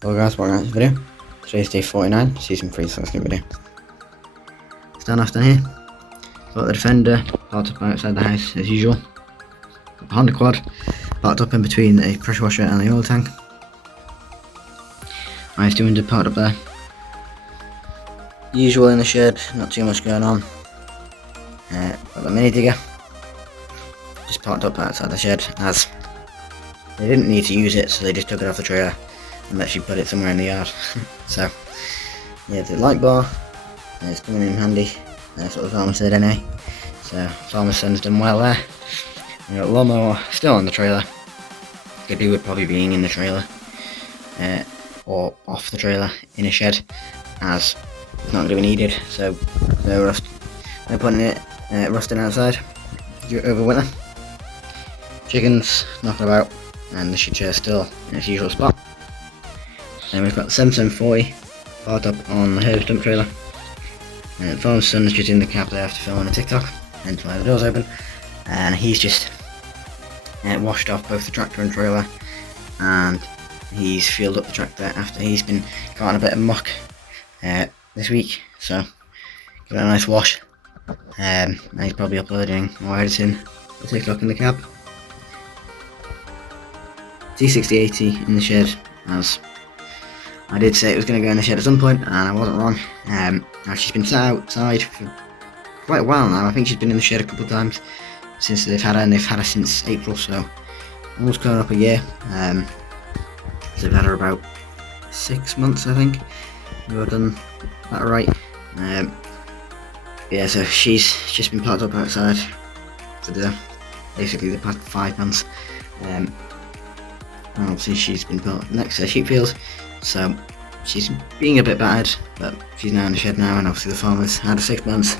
Hello guys, welcome to this video. Today's day 49, season 3, so let's new video. Stand off down here. Got the defender parked up outside the house as usual. Got the Honda quad parked up in between the pressure washer and the oil tank. Nice doing to parked up there. Usual in the shed, not too much going on. Got the mini digger just parked up outside the shed as they didn't need to use it, so they just took it off the trailer and actually put it somewhere in the yard. So yeah, the light bar is coming in handy. That's what the farmer said anyway. So farmer's son's done well there. We got lawnmower still on the trailer. Could do with probably being in the trailer or off the trailer in a shed, as it's not going to be needed. So no putting it rusting outside over winter. Chickens knocking about, and the shit chair still in its usual spot. Then we've got the 7740 parked up on the herbs dump trailer. And the farmer's son's just in the cab there after filming a TikTok, hence why the door's open. And he's just washed off both the tractor and trailer, and he's filled up the tractor after he's been caught in a bit of muck this week. So give it a nice wash. And he's probably uploading or editing the TikTok in the cab. T6080 in the shed, as I did say it was going to go in the shed at some point, and I wasn't wrong. Now she's been sat outside for quite a while now. I think she's been in the shed a couple of times since they've had her, and they've had her since April, so almost coming up a year. So they've had her about 6 months, I think. We've done that right. Yeah, so she's just been parked up outside for basically the past 5 months. And obviously she's been put next to the sheep field, so she's being a bit battered, but she's now in the shed now. And obviously the farmer's had 6 months,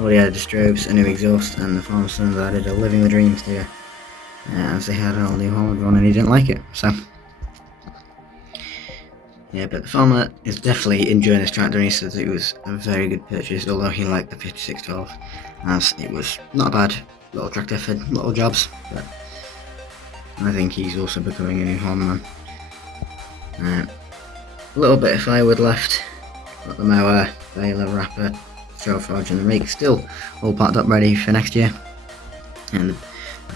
already added the strobes, a new exhaust, and the farmer's son's added a living the dream sticker, as they had an all new home run and he didn't like it. So yeah, but the farmer is definitely enjoying this tractor, and he says it was a very good purchase, although he liked the 5612, as it was not a bad little tractor for little jobs. But I think he's also becoming a new homeman. A little bit of firewood left. Got the mower, baler, wrapper, straw forge, and the rake still all packed up ready for next year. And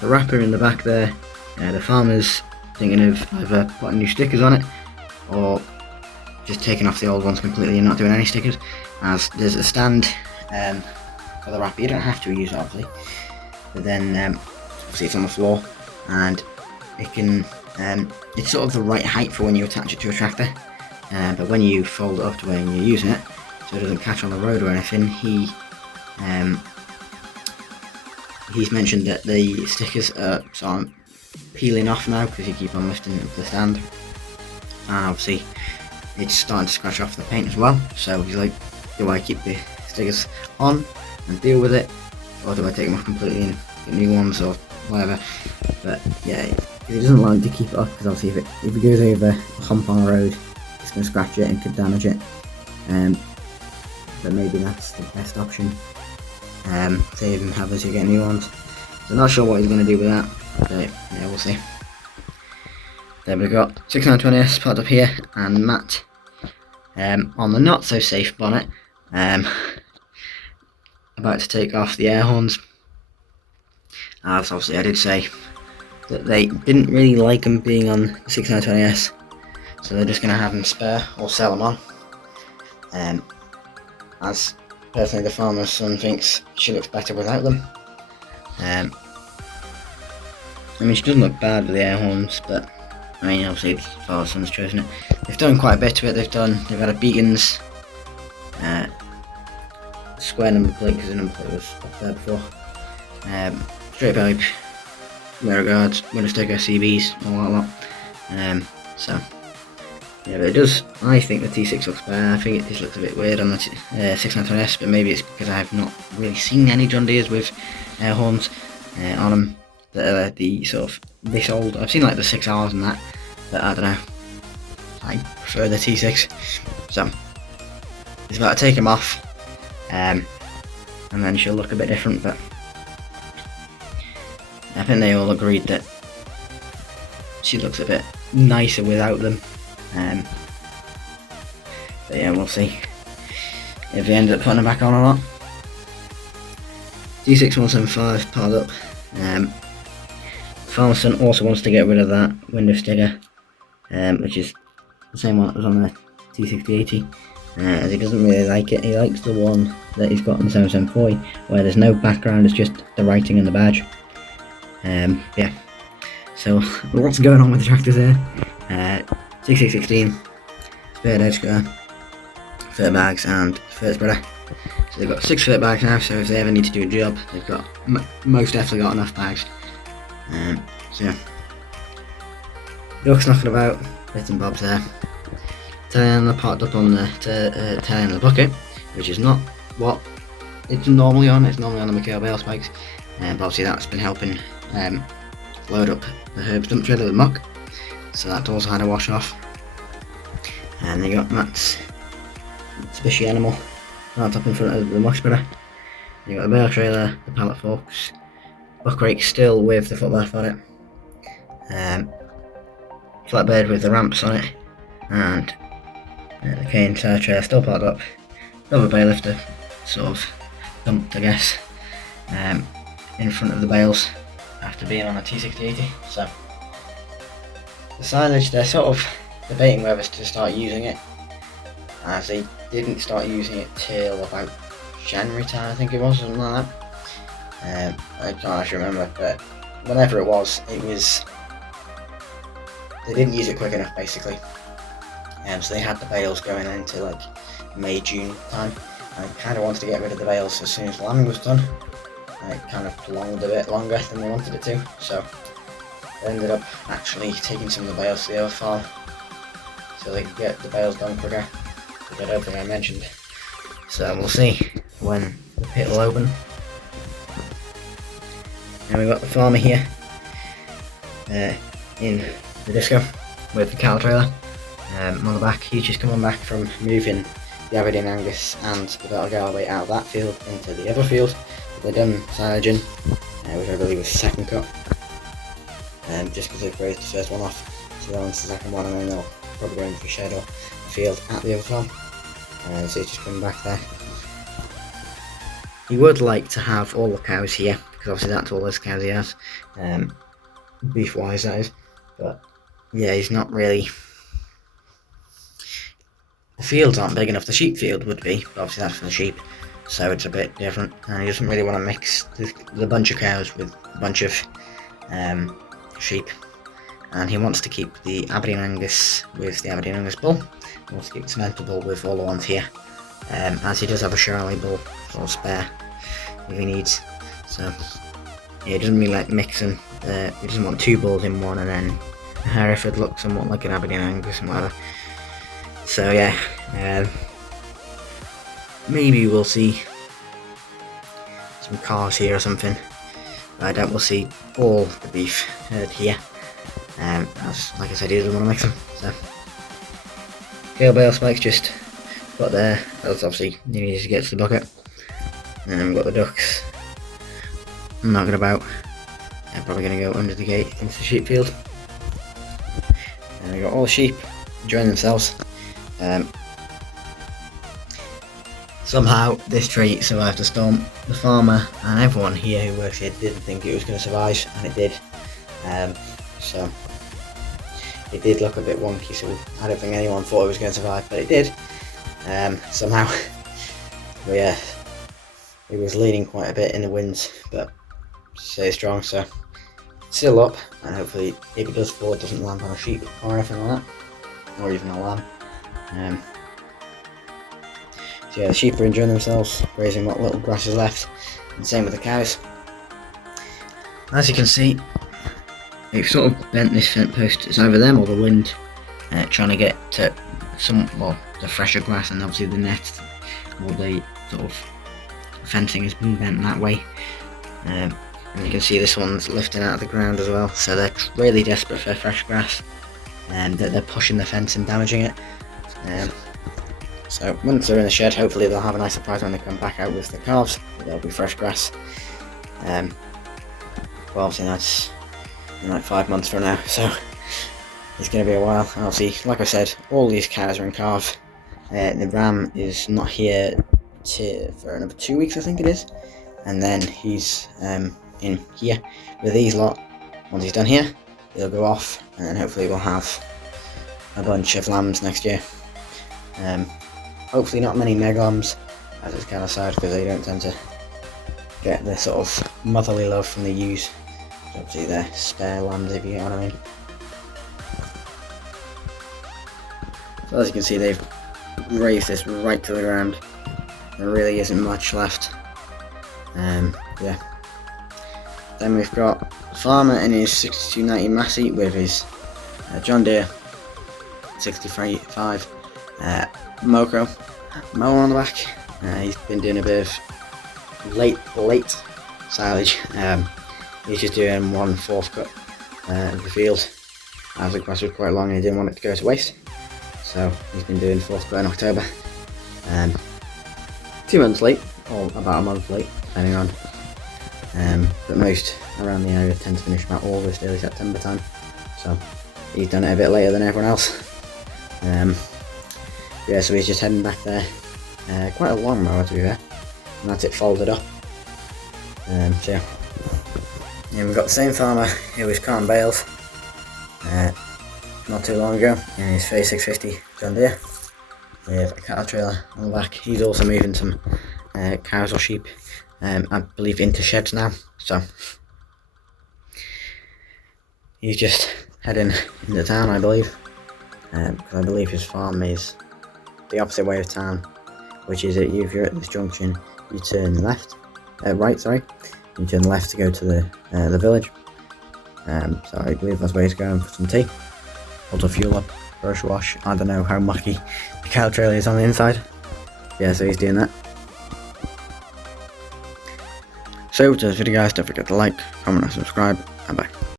the wrapper in the back there, the farmer's thinking of either putting new stickers on it or just taking off the old ones completely and not doing any stickers, as there's a stand for the wrapper. You don't have to use it obviously, but then obviously it's on the floor, and it can it's sort of the right height for when you attach it to a tractor, but when you fold it up to when you're using it, so it doesn't catch on the road or anything, he's mentioned that the stickers are sort of peeling off now because you keep on lifting the stand, and obviously it's starting to scratch off the paint as well. So he's like, do I keep the stickers on and deal with it, or do I take them off completely and get new ones or whatever? But yeah, he doesn't like to keep it off because obviously if it goes over a hump on a road, it's going to scratch it and could damage it. But maybe that's the best option. Save him having to get new ones. So not sure what he's going to do with that, but yeah, we'll see. Then we've got 6920S parked up here, and Matt on the not so safe bonnet, about to take off the air horns. As obviously I did say that they didn't really like them being on the 6920S, so they're just going to have them spare or sell them on. As personally the farmer's son thinks she looks better without them. I mean, she doesn't look bad with the air horns, but I mean obviously the farmer's son's chosen it. They've done quite a bit to it. They've had a beacons square number plate because the number plate was up there before. Straight pipe, mirror guards, window sticker, CBs, all that lot. So yeah, but it does. I think the T6 looks better. I think it just looks a bit weird on the 6920S, but maybe it's because I've not really seen any John Deeres with air horns on them that are the sort of this old. I've seen like the 6Rs and that, but I don't know. I prefer the T6. So it's about to take them off, and then she'll look a bit different. But I think they all agreed that she looks a bit nicer without them. But yeah, we'll see if they end up putting it back on or not. D6175 piled up. Farmerson also wants to get rid of that window sticker, which is the same one that was on the T6080, as he doesn't really like it. He likes the one that he's got on the 770, where there's no background, it's just the writing and the badge. Yeah, so lots going on with the tractors here. 6616, spare edge square, fur bags and fur spreader. So they've got 6 fur bags now, so if they ever need to do a job, they've got most definitely got enough bags. So yeah, ducks knocking about, bits and bobs there. Telehandler parked up on the telehandler bucket, which is not what it's normally on. It's normally on the Mikhail bale spikes, but obviously that's been helping load up the herbs dump trailer with muck, so that's also had a wash off. And they got Matt's Mitsubishi Animal parked up in front of the muck spreader. You got the bale trailer, the pallet forks, buck rake still with the footbath on it, flatbed with the ramps on it, and the cane tire trailer still parked up. Double bale lifter sort of dumped, I guess, in front of the bales after being on the T6080. So the silage, they're sort of debating whether to start using it, as they didn't start using it till about January time, I think it was, something like that. I can't actually remember, but whenever it was, they didn't use it quick enough, basically. So they had the bales going into like May, June time. I kind of wanted to get rid of the bales as soon as lambing was done. It kind of prolonged a bit longer than they wanted it to, so they ended up actually taking some of the bales to the other farm so they could get the bales done quicker, which I don't think I mentioned. So we'll see when the pit will open. And we've got the farmer here in the disco with the cattle trailer on the back. He's just coming back from moving the Aberdeen Angus and the Battle Galloway out of that field into the other field. They've done silaging, which I believe was second cut, just because they've grazed the first one off, so that one's the second one, and then they'll probably go into the shed or the field at the other farm. So he's just coming back there. He would like to have all the cows here, because obviously that's all those cows he has, beef wise that is, but yeah, he's not really. The fields aren't big enough. The sheep field would be, but obviously that's for the sheep, so it's a bit different, and he doesn't really want to mix the bunch of cows with a bunch of sheep, and he wants to keep the Aberdeen Angus with the Aberdeen Angus bull. He wants to keep the Simmental bull with all the ones here, as he does have a Charolais bull sort of spare if he needs. So yeah, he doesn't really like mixing. He doesn't want 2 bulls in one and then a Hereford looks somewhat like an Aberdeen Angus and whatever. So yeah, maybe we'll see some cars here or something, but I doubt we'll see all the beef herd here, as like I said, he doesn't want to mix them. So Gale bale spikes just got there, that's obviously he needs to get to the bucket, and then we've got the ducks knocking about. They're probably going to go under the gate into the sheep field, and we've got all the sheep enjoying themselves. Somehow this tree survived the storm. The farmer and everyone here who works here didn't think it was going to survive, and it did. So it did look a bit wonky, so I don't think anyone thought it was going to survive, but it did, somehow. But yeah, it was leaning quite a bit in the winds, but stay strong, so still up, and hopefully if it does fall, it doesn't land on a sheep or anything like that, or even a lamb. So yeah, the sheep are enjoying themselves, grazing what little grass is left, and same with the cows. As you can see, they've sort of bent this fence post. It's either them or the wind, trying to get to the fresher grass, and obviously the net or the sort of fencing has been bent that way. And you can see this one's lifting out of the ground as well, so they're really desperate for fresh grass, and they're pushing the fence and damaging it. So once they're in the shed, hopefully they'll have a nice surprise when they come back out with the calves. There'll be fresh grass. Well, obviously that's in like 5 months from now, so it's going to be a while. And obviously, like I said, all these cows are in calves, The ram is not here for another 2 weeks, I think it is, and then he's in here with these lot. Once he's done here, he'll go off, and then hopefully we'll have a bunch of lambs next year. Hopefully not many megalambs, as it's kind of sad because they don't tend to get the sort of motherly love from the ewes. Obviously they're spare lambs, if you get what I mean. So as you can see, they've raised this right to the ground. There really isn't much left. Yeah. Then we've got the farmer in his 6290 Massey with his John Deere 63.5 Moco mower on the back. He's been doing a bit of late silage. He's just doing 1/4 cut of the field, as the grass was quite long and he didn't want it to go to waste. So he's been doing 4th cut in October. 2 months late, or about a month late, depending on. But most around the area tend to finish about August, early September time. So he's done it a bit later than everyone else. Yeah, so he's just heading back there. Quite a long mower, to be fair, and that's it folded up. So yeah, we've got the same farmer who was cutting bales not too long ago in his 3650 John Deere with a cattle trailer on the back. He's also moving some cows or sheep, I believe, into sheds now. So he's just heading into town, I believe, because I believe his farm is the opposite way of town, which is that if you're at this junction, you turn right, you turn left to go to the village. So I believe that's where he's going for some tea, or to fuel up, brush wash. I don't know how mucky the cow trailer is on the inside. Yeah, so he's doing that. So to this video, guys, don't forget to like, comment and subscribe, and bye.